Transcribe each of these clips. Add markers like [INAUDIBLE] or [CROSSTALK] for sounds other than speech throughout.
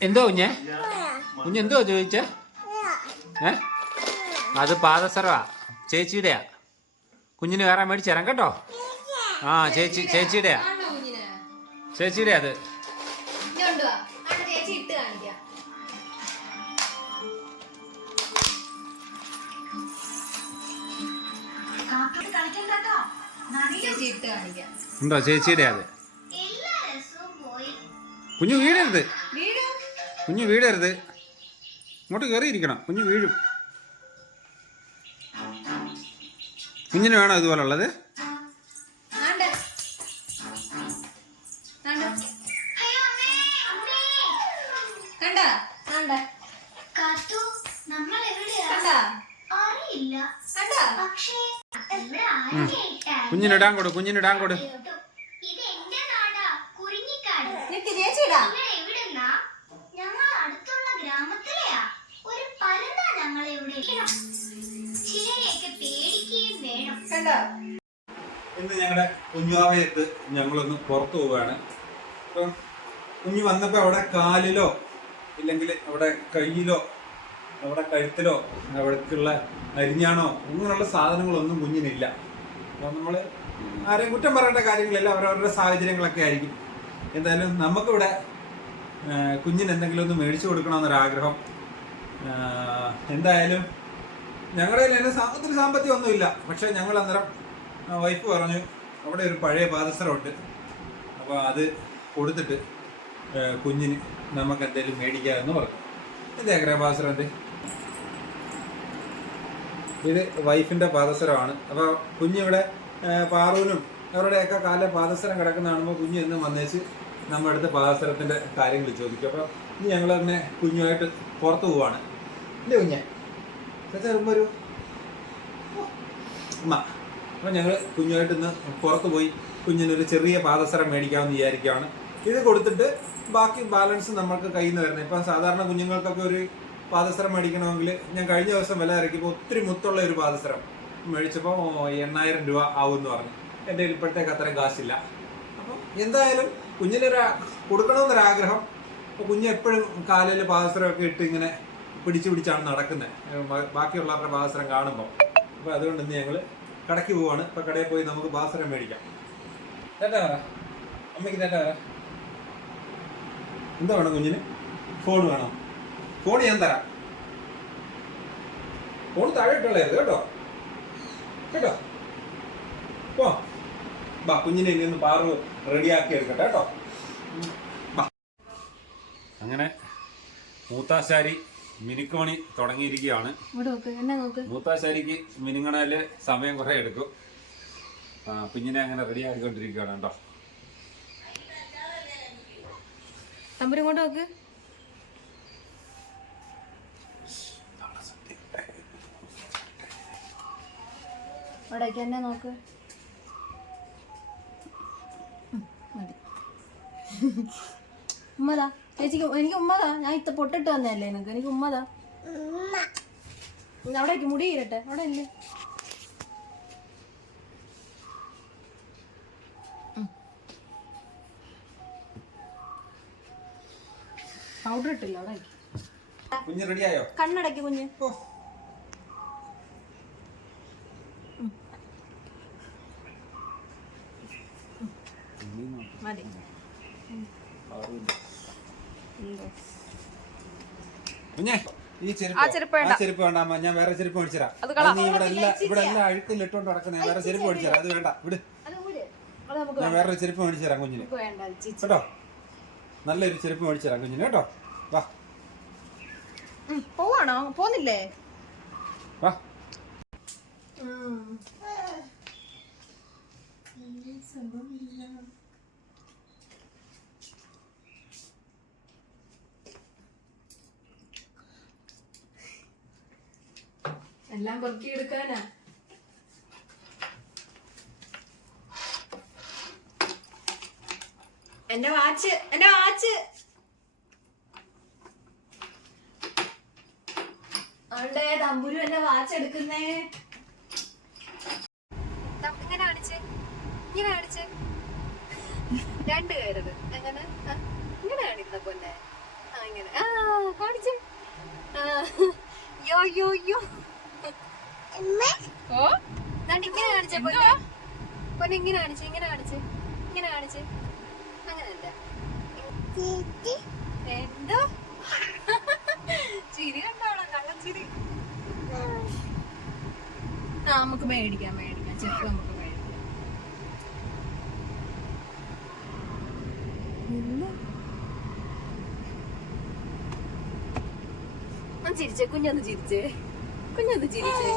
എന്തോ കുഞ്ഞെ? കുഞ്ഞ് എന്തോ ചോദിച്ചേ? ഏ? അത് പാദസരവാ ചേച്ചിയുടെയാ. കുഞ്ഞിന് വേറെ മേടിച്ചു തരാം കേട്ടോ. ആ ചേച്ചി ചേച്ചിയുടെയാ. ചേച്ചിയുടെ അത്. ഇനി കൊണ്ടുവാ ആണ് ചേച്ചി ഇട്ട് കാണിക്കാം. ചേച്ചി ഇട്ട് കാണിക്കാം. ഉണ്ടോ ചേച്ചിയുടെ അത്? കുഞ്ഞു വീഴരുത് വീട് കുഞ്ഞു വീഴരുത്. ഇങ്ങോട്ട് കയറിയിരിക്കണം കുഞ്ഞു വീഴും. കുഞ്ഞിന് വേണോ ഇതുപോലുള്ളത് കുഞ്ഞിനിടാൻ കൊടു കുഞ്ഞിനിടാൻ കൊടു. അമ്മേ ഇന്ന് ഞങ്ങളുടെ കുഞ്ഞുവാവയത്ത് ഞങ്ങളൊന്ന് പുറത്തു പോവുകയാണ് അപ്പം കുഞ്ഞു വന്നപ്പോൾ അവിടെ കാലിലോ ഇല്ലെങ്കിൽ അവിടെ കയ്യിലോ അവിടെ കഴുത്തിലോ അവിടേക്കുള്ള അരിഞ്ഞാണോ അങ്ങനെയുള്ള സാധനങ്ങളൊന്നും കുഞ്ഞിനില്ല. അപ്പം നമ്മൾ ആരെയും കുറ്റം പറയേണ്ട കാര്യങ്ങളില്ല അവരവരുടെ സാഹചര്യങ്ങളൊക്കെ ആയിരിക്കും. എന്തായാലും നമുക്കിവിടെ കുഞ്ഞിന് എന്തെങ്കിലും ഒന്ന് മേടിച്ചു കൊടുക്കണമെന്നൊരാഗ്രഹം. എന്തായാലും ഞങ്ങളുടെ കയ്യിൽ സാമ്പത്തിക സാമ്പത്തികം ഒന്നുമില്ല. പക്ഷെ ഞങ്ങൾ അന്നേരം വൈഫ് പറഞ്ഞു അവിടെ ഒരു പഴയ പാദസരമുണ്ട്. അപ്പോൾ അത് കൊടുത്തിട്ട് കുഞ്ഞിന് നമുക്ക് എന്തെങ്കിലും മേടിക്കാമെന്ന് പറഞ്ഞു. എന്തേ എങ്ങനെ പാദസരം എന്തേ ഇത് വൈഫിന്റെ പാദസരമാണ്. അപ്പോൾ കുഞ്ഞിവിടെ പാറൂനും അവരുടെയൊക്കെ കാലം പാദസരം കിടക്കുന്ന കാണുമ്പോൾ കുഞ്ഞ് എന്ന് വന്നേച്ച് നമ്മുടെ അടുത്ത് പാദസരത്തിന്റെ കാര്യങ്ങൾ ചോദിക്കും. അപ്പോൾ ഇനി ഞങ്ങൾ തന്നെ കുഞ്ഞുമായിട്ട് പുറത്ത് പോവാണ്. ഇല്ലേ കുഞ്ഞെ? വരുമ്പോൾ ഒരു അമ്മ അപ്പം ഞങ്ങൾ കുഞ്ഞുമായിട്ട് ഇന്ന് പുറത്ത് പോയി കുഞ്ഞിനൊരു ചെറിയ പാദസരം മേടിക്കാമെന്ന് വിചാരിക്കുകയാണ് ഇത് കൊടുത്തിട്ട് ബാക്കി ബാലൻസ് നമ്മൾക്ക് കയ്യിൽ നിന്ന് വരുന്നത്. ഇപ്പം സാധാരണ കുഞ്ഞുങ്ങൾക്കൊക്കെ ഒരു പാദസരം മേടിക്കണമെങ്കിൽ ഞാൻ കഴിഞ്ഞ ദിവസം വില ഇറക്കിയപ്പോൾ ഒത്തിരി മുത്തുള്ള ഒരു പാദസരം മേടിച്ചപ്പോൾ എണ്ണായിരം രൂപ ആവും എന്ന് പറഞ്ഞു. എന്റെ ഇപ്പോഴത്തേക്ക് അത്രയും കാശില്ല. അപ്പം എന്തായാലും കുഞ്ഞിനൊരു കൊടുക്കണമെന്നൊരാഗ്രഹം. അപ്പോൾ കുഞ്ഞ് എപ്പോഴും പാദസരമൊക്കെ ഇട്ട് ഇങ്ങനെ പിടിച്ചു പിടിച്ചാണ് നടക്കുന്നത് ബാക്കിയുള്ളവരുടെ ഭാസരം കാണുമ്പോൾ അപ്പോൾ അതുകൊണ്ട് ഇന്ന് ഞങ്ങൾ കടയ്ക്ക് പോവാണ്. ഇപ്പോൾ കടയിൽ പോയി നമുക്ക് ഭാസരം മേടിക്കാം. ചേട്ടാ അമ്മയ്ക്ക് ചേട്ടാ എന്താ വേണം കുഞ്ഞിന്? ഫോൺ വേണം? ഫോൺ ഞാൻ തരാം. ഫോൺ താഴെ കേട്ടോ. കേട്ടോ? പോ. ബാ കുഞ്ഞിനെ ഇനി ഒന്ന് പാറു റെഡിയാക്കി എടുക്കട്ടെ കേട്ടോ. അങ്ങനെ മൂത്താശാരി മിനുക്കമണി തുടങ്ങിയിരിക്കുകയാണ്. ഇങ്ങോട്ട് നോക്ക് എന്നെ നോക്ക്? മൂത്താശാരിക്ക് മിനുങ്ങണേൽ സമയം കുറെ എടുക്കും. കുഞ്ഞിനെ അങ്ങനെ റെഡി ആക്കിക്കൊണ്ടിരിക്കുകയാണ് കേട്ടോ. തമ്പുരും കൊണ്ട് നോക്ക്. അവിടേക്ക് നോക്ക്. മതി. ഉമ്മതാ ചേച്ചിക്ക് എനിക്ക് ഉമ്മതാ. ഞാൻ ഇത്ത പൊട്ടിട്ട് വന്നതല്ലേ നിനക്ക്? എനിക്ക് ഉമ്മതാ. അവിടേക്ക് മുടി ഇരട്ടെ അവിടെ ഇല്ലേ പൗഡർ ഇട്ടില്ല അവിടെ. കുഞ്ഞ് റെഡിയായോ കണ്ണടക്കി കുഞ്ഞ്. മതി. കുഞ്ഞേ ഈ ചെരുപ്പ്. ആ ചെരുപ്പ് വേണ്ട. ആ ചെരുപ്പ് വേണ്ട അമ്മ. ഞാൻ വേറെ ചെരുപ്പ് മേടിച്ചുതരാം അത് കളാം. നീ ഇവിടെ എല്ലാം ഇവിടെ എല്ലാം അഴുക്കിൽ ഇട്ടോണ്ട് നടക്കുന്നേ വേറെ ചെരുപ്പ് മേടിച്ചുതരാം അത് വേണ്ട. വിട്. അത്. അത് ഞാൻ വേറെ ചെരുപ്പ് മേടിച്ചുതരാം കുഞ്ഞിന്. അത് കേട്ടോ? നല്ലൊരു ചെരുപ്പ് മേടിച്ചുതരാം കുഞ്ഞിന്. കേട്ടോ? വാ. ഉം, പോവാണോ? പോന്നില്ലേ? വാ. എല്ലാം പൊറുക്കി എടുക്കാനാ. എന്റെ വാച്ച് എന്റെ വാച്ച്. അവളുടെ തമ്പുരു എന്റെ വാച്ച് എടുക്കുന്നേ. ഇങ്ങനെ കാണിച്ച്. ഇങ്ങനെ കാണിച്ച്. രണ്ട് കയറത് എങ്ങനെ? ഇങ്ങനെ കാണിക്കുന്ന പൊന്നെ ആ ഇങ്ങനെ. ആ കാണിച്ചേ. ആ, യോ യോ യോ ഓ? ഇങ്ങനെ കാണിച്ചേ പൊന്നെ. ഇങ്ങനെ കാണിച്ചേ ഇങ്ങനെ കാണിച്ചേ ഇങ്ങനെ കാണിച്ചേ. അങ്ങനല്ല എന്തോ? ചിരി കണ്ടോളാം ചിരി. ആ നമുക്ക് മേടിക്കാം മേടിക്കാം. ചെപ്പ് നമുക്ക് മേടിക്കാം. ചിരിച്ചേ കുഞ്ഞൊന്ന് ചിരിച്ചേ. കുഞ്ഞൊന്ന് ചിരിച്ചേ.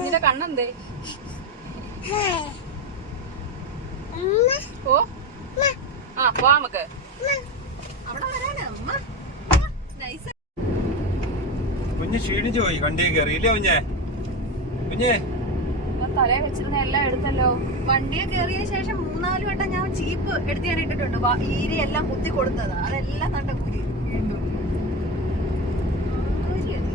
നിന്റെ കണ്ണെന്തേ? ഓ ആ പോ നമുക്ക്. അവിടെ വരാനാ നൈസ് കുഞ്ഞ് ക്ഷീണിച്ചു പോയി വണ്ടി കയറിയില്ലേ കുഞ്ഞെ? കുഞ്ഞേ? തലേ വെച്ചിരുന്ന എല്ലാം എടുത്തല്ലോ. വണ്ടിയെ കയറിയ ശേഷം മൂന്നാൽ വട്ടം ഞാൻ ചീപ്പ് എടുത്ത് ഞാൻ ഇട്ടിട്ടുണ്ട്. ഈരി എല്ലാം കുത്തി കൊടുത്തത്. അതെല്ലാം തണ്ട കുരി വീണ്ടും. ആര്യത്?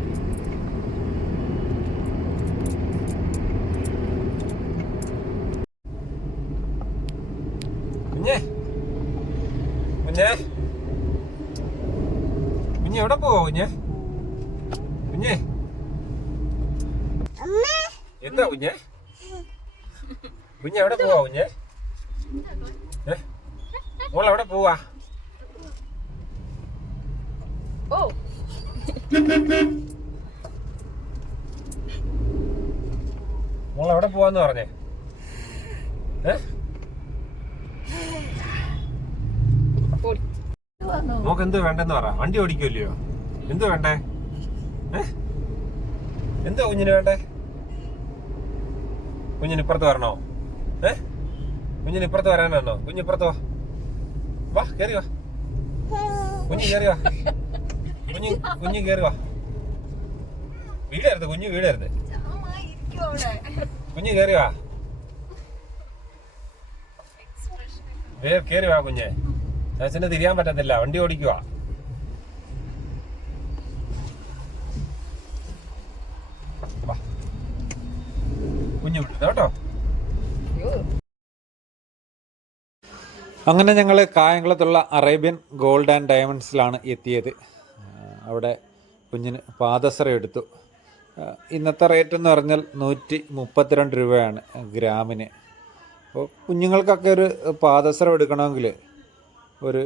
കുഞ്ഞേ കുഞ്ഞേ? പിന്നെ എവിടെ പോവാ കുഞ്ഞെ? കുഞ്ഞേ? എന്താ കുഞ്ഞെ? കുഞ്ഞെ എവിടെ പോവാ കുഞ്ഞെ? മോൾ എവിടെ പോവാ? ഓ. മോൾ എവിടെ പോവാന്ന് പറഞ്ഞേ? ഏ? ഓടി. ഇത് വന്നോ? മോക്ക് എന്ത് വേണ്ടെന്ന് പറ. വണ്ടി ഓടിക്കുമല്ലയോ എന്ത് വേണ്ടേ? എന്തോ കുഞ്ഞിന് വേണ്ടേ? കുഞ്ഞിന് ഇപ്പുറത്ത് വരണോ? ഏ? കുഞ്ഞിന് ഇപ്പുറത്ത് വരാനാണോ? കുഞ്ഞിപ്പുറത്ത് വാ വാ കേറി വാ. കുഞ്ഞ് കേറി വാ. കുഞ്ഞ് കുഞ്ഞ് കേറി വാ. വീടരുത് കുഞ്ഞ് വീടരുത് കുഞ്ഞു. കുഞ്ഞ് കേറി വാ കേറി വാ കുഞ്ഞെ. ചാച്ചന് തിരിയാൻ പറ്റത്തില്ല. വണ്ടി ഓടിക്കുക വാ. കുഞ്ഞു കേട്ടോ. അങ്ങനെ ഞങ്ങൾ കായംകുളത്തുള്ള അറേബ്യൻ ഗോൾഡ് ആൻഡ് ഡയമണ്ട്സിലാണ് എത്തിയത്. അവിടെ കുഞ്ഞിന് പാദസരം എടുത്തു. ഇന്നത്തെ റേറ്റ് എന്ന് പറഞ്ഞാൽ നൂറ്റി മുപ്പത്തിരണ്ട് രൂപയാണ് ഗ്രാമിന്. അപ്പോൾ കുഞ്ഞുങ്ങൾക്കൊക്കെ ഒരു പാദസരം എടുക്കണമെങ്കിൽ ഒരു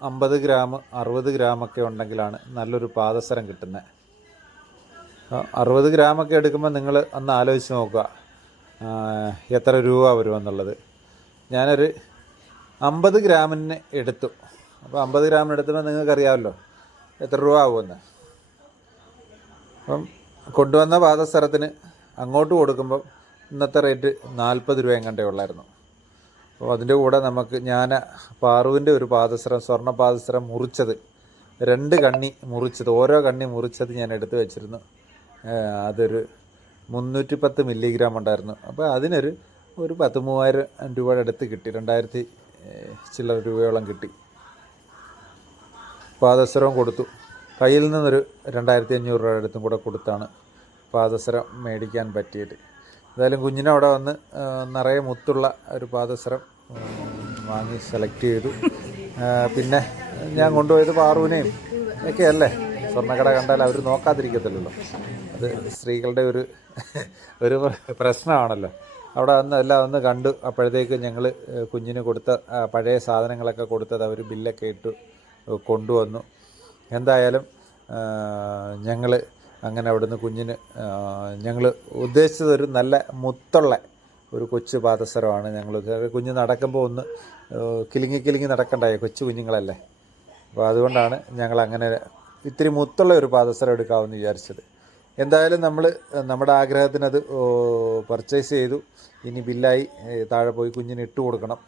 അമ്പത് ഗ്രാം അറുപത് ഗ്രാമൊക്കെ ഉണ്ടെങ്കിലാണ് നല്ലൊരു പാദസരം കിട്ടുന്നത് അറുപത് ഗ്രാമൊക്കെ എടുക്കുമ്പോൾ നിങ്ങൾ ഒന്ന് ആലോചിച്ച് നോക്കുക. എത്ര രൂപ വരുമെന്നുള്ളത് ഞാനൊരു അമ്പത് ഗ്രാമിന് എടുത്തു. അപ്പോൾ അമ്പത് ഗ്രാമിന് എടുത്തപ്പോൾ നിങ്ങൾക്കറിയാമല്ലോ എത്ര രൂപ ആകുമെന്ന് അപ്പം കൊണ്ടുവന്ന പാദസരത്തിന് അങ്ങോട്ട് കൊടുക്കുമ്പം ഇന്നത്തെ റേറ്റ് നാൽപ്പത് രൂപ എങ്ങാണ്ടേ ഉള്ളായിരുന്നു. അപ്പോൾ അതിന്റെ കൂടെ നമുക്ക് ഞാൻ പാറുവിന്റെ ഒരു പാദസരം സ്വർണ പാദസരം മുറിച്ചത് രണ്ട് കണ്ണി മുറിച്ചത് ഓരോ കണ്ണി മുറിച്ചത് ഞാൻ എടുത്തു വെച്ചിരുന്നു. അതൊരു മുന്നൂറ്റി പത്ത് മില്ലിഗ്രാം ഉണ്ടായിരുന്നു. അപ്പോൾ അതിനൊരു ഒരു പത്ത് മൂവായിരം രൂപയുടെ അടുത്ത് കിട്ടി രണ്ടായിരത്തി ചില്ലറ രൂപയോളം കിട്ടി. പാദസരവും കൊടുത്തു. കയ്യിൽ നിന്നൊരു രണ്ടായിരത്തി അഞ്ഞൂറ് രൂപയുടെ അടുത്തും കൂടെ കൊടുത്താണ് പാദസരം മേടിക്കാൻ പറ്റിയത്. എന്തായാലും കുഞ്ഞിനവിടെ വന്ന് നിറയെ മുത്തുള്ള ഒരു പാദസരം വാങ്ങി സെലക്ട് ചെയ്തു. പിന്നെ ഞാൻ കൊണ്ടുപോയത് പാറുവിനെയും ഒക്കെയല്ലേ സ്വർണക്കട കണ്ടാൽ അവർ നോക്കാതിരിക്കത്തില്ലല്ലോ. അത് സ്ത്രീകളുടെ ഒരു [LAUGHS] ഒരു പ്രശ്നമാണല്ലോ. അവിടെ അന്ന് എല്ലാം ഒന്ന് കണ്ടു. അപ്പോഴത്തേക്ക് ഞങ്ങൾ കുഞ്ഞിന് കൊടുത്ത പഴയ സാധനങ്ങളൊക്കെ കൊടുത്തത് അവർ ബില്ലൊക്കെ ഇട്ട് കൊണ്ടുവന്നു. എന്തായാലും ഞങ്ങൾ അങ്ങനെ അവിടുന്ന് കുഞ്ഞിന് ഞങ്ങൾ ഉദ്ദേശിച്ചത് ഒരു നല്ല മുത്തുള്ള ഒരു കൊച്ചു പാദസരമാണ് ഞങ്ങൾ കുഞ്ഞ് നടക്കുമ്പോൾ ഒന്ന് കിലിങ്ങി കിലുങ്ങി നടക്കണ്ടായോ കൊച്ചു കുഞ്ഞുങ്ങളല്ലേ. അപ്പോൾ അതുകൊണ്ടാണ് ഞങ്ങൾ അങ്ങനെ ഇത്തിരി മുത്തുള്ള ഒരു പാദസരം എടുക്കാമെന്ന് വിചാരിച്ചത്. എന്തായാലും നമ്മൾ നമ്മുടെ ആഗ്രഹത്തിനത് പർച്ചേസ് ചെയ്തു. ഇനി ബില്ലായി താഴെ പോയി കുഞ്ഞിന് ഇട്ട് കൊടുക്കണം.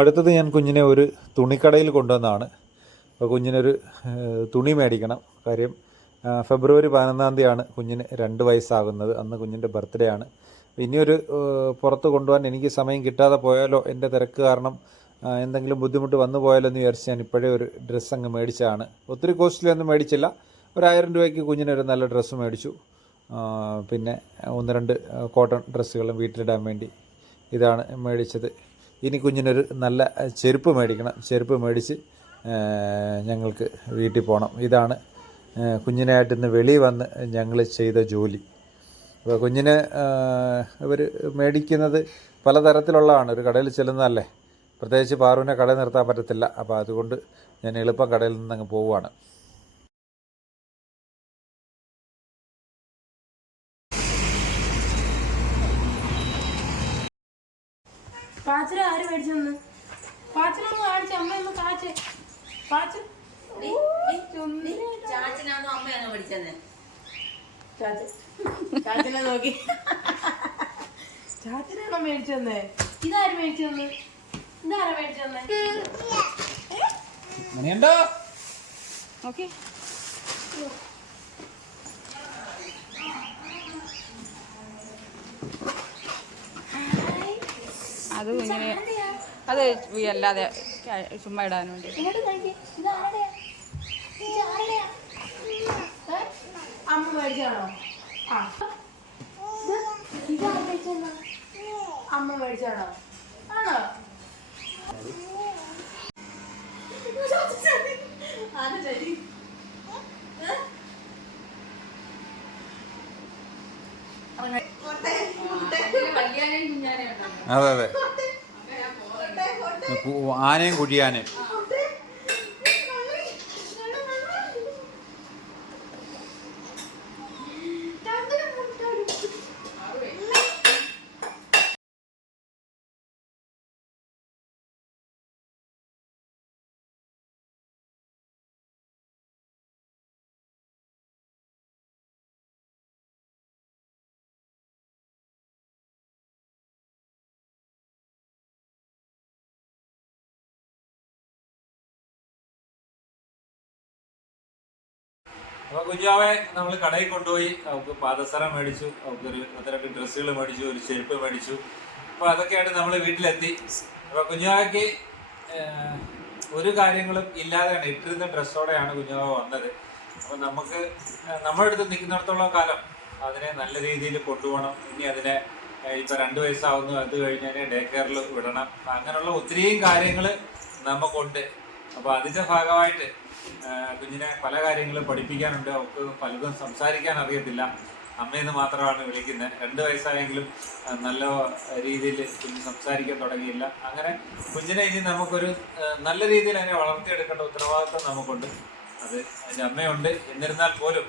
അടുത്തത് ഞാൻ കുഞ്ഞിനെ ഒരു തുണിക്കടയിൽ കൊണ്ടുവന്നാണ്. അപ്പോൾ കുഞ്ഞിനൊരു തുണി മേടിക്കണം. കാര്യം ഫെബ്രുവരി പതിനൊന്നാം തീയതിയാണ് കുഞ്ഞിന് രണ്ട് വയസ്സാകുന്നത്. അന്ന് കുഞ്ഞിന്റെ ബർത്ത്ഡേ ആണ്. ഇനിയൊരു പുറത്ത് കൊണ്ടുപോകാൻ എനിക്ക് സമയം കിട്ടാതെ പോയാലോ? എന്റെ തിരക്ക് കാരണം എന്തെങ്കിലും ബുദ്ധിമുട്ട് വന്നു പോയാലോ എന്ന് വിചാരിച്ച് ഞാൻ ഇപ്പോഴേ ഒരു ഡ്രസ്സ് അങ്ങ് മേടിച്ചതാണ്. ഒത്തിരി കോസ്റ്റ്ലി ഒന്നും മേടിച്ചില്ല. ഒരു രൂപയ്ക്ക് കുഞ്ഞിനൊരു നല്ല ഡ്രസ്സ് മേടിച്ചു. പിന്നെ ഒന്ന് രണ്ട് കോട്ടൺ ഡ്രസ്സുകളും വീട്ടിലിടാൻ വേണ്ടി ഇതാണ് മേടിച്ചത്. ഇനി കുഞ്ഞിനൊരു നല്ല ചെരുപ്പ് മേടിക്കണം. ചെരുപ്പ് മേടിച്ച് ഞങ്ങൾക്ക് വീട്ടിൽ പോകണം ഇതാണ് കുഞ്ഞിനായിട്ട് ഇന്ന് വെളിയിൽ വന്ന് ഞങ്ങൾ ചെയ്ത ജോലി. അപ്പോൾ കുഞ്ഞിന് ഇവർ മേടിക്കുന്നത് പലതരത്തിലുള്ളതാണ്. ഒരു കടയിൽ ചെല്ലുന്നതല്ലേ. പ്രത്യേകിച്ച് പാറുവിനെ കടയിൽ നിർത്താൻ പറ്റത്തില്ല. അപ്പോൾ അതുകൊണ്ട് ഞാൻ എളുപ്പം കടയിൽ നിന്ന് അങ്ങ് പോവുകയാണ്. പാച്ചില ആര് മേടിച്ചെന്ന് പാച്ചലൊന്ന് കാണിച്ച് അമ്മ ഒന്ന് കാച്ച് പാച്ചിൽ ചാച്ചനാണോ അമ്മയാണോ ചാച്ച ചാച്ചനെ നോക്കി. ചാച്ചനാണോ മേടിച്ചെന്നേ ഇതാര് മേടിച്ചെന്ന് ഇതാരാ മേടിച്ചെന്നേ അങ്ങനെയുണ്ടോ ഓക്കെ അത് ഇങ്ങനെ അത് അല്ലാതെ ചുമ്മാ ഇടാൻ വേണ്ടി? അമ്മ മേടിച്ചാണോ? അമ്മ ആണോ? ആന ശരി അതെ അതെ. ആനയും കുഴിയാനയും അപ്പൊ കുഞ്ഞാവെ നമ്മൾ കടയിൽ കൊണ്ടുപോയി അവൾക്ക് പാദസരം മേടിച്ചു അവൾക്ക് ഒരു ഒന്ന് ഡ്രസ്സുകൾ മേടിച്ചു ഒരു ചെരുപ്പ് മേടിച്ചു. അപ്പൊ അതൊക്കെയായിട്ട് നമ്മൾ വീട്ടിലെത്തി. അപ്പൊ കുഞ്ഞാവയ്ക്ക് ഒരു കാര്യങ്ങളും ഇല്ലാതെയാണ് ഇട്ടിരുന്ന ഡ്രസ്സോടെയാണ് കുഞ്ഞാവ വന്നത്. അപ്പൊ നമുക്ക് നമ്മുടെ അടുത്ത് നിൽക്കുന്നിടത്തോളം കാലം അതിനെ നല്ല രീതിയിൽ കൊണ്ടുപോകണം. ഇനി അതിനെ ഇപ്പൊ രണ്ട് വയസ്സാവുന്നു അത് കഴിഞ്ഞാൽ ഡേ കെയറിൽ വിടണം. അങ്ങനെയുള്ള ഒത്തിരിയും കാര്യങ്ങൾ നമുക്കുണ്ട്. അപ്പൊ അതിന്റെ ഭാഗമായിട്ട് കുഞ്ഞിനെ പല കാര്യങ്ങളും പഠിപ്പിക്കാനുണ്ട്. അവൾക്ക് പലതും സംസാരിക്കാൻ അറിയത്തില്ല. അമ്മയെന്ന് മാത്രമാണ് വിളിക്കുന്നത്. രണ്ട് വയസ്സായെങ്കിലും നല്ല രീതിയിൽ കുഞ്ഞ് സംസാരിക്കാൻ തുടങ്ങിയില്ല. അങ്ങനെ കുഞ്ഞിനെ ഇനി നമുക്കൊരു നല്ല രീതിയിൽ അതിനെ വളർത്തിയെടുക്കേണ്ട ഉത്തരവാദിത്വം നമുക്കുണ്ട്. അത് അതിന്റെ അമ്മയുണ്ട്. എന്നിരുന്നാൽ പോലും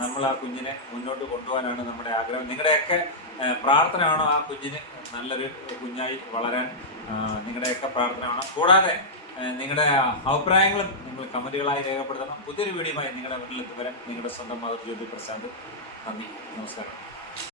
നമ്മൾ ആ കുഞ്ഞിനെ മുന്നോട്ട് കൊണ്ടുപോകാനാണ് നമ്മുടെ ആഗ്രഹം. നിങ്ങളുടെയൊക്കെ പ്രാർത്ഥനയാണോ ആ കുഞ്ഞിന് നല്ലൊരു കുഞ്ഞായി വളരാൻ നിങ്ങളുടെയൊക്കെ പ്രാർത്ഥനയാണോ? കൂടാതെ നിങ്ങളുടെ അഭിപ്രായങ്ങളും നിങ്ങൾ കമന്റുകളായി രേഖപ്പെടുത്തണം. പുതിയൊരു വീഡിയോയുമായി നിങ്ങളുടെ വീട്ടിലെത്തി വരാൻ നിങ്ങളുടെ സ്വന്തം മാതൃ ജ്യോതി പ്രശാന്ത്. നന്ദി. നമസ്കാരം.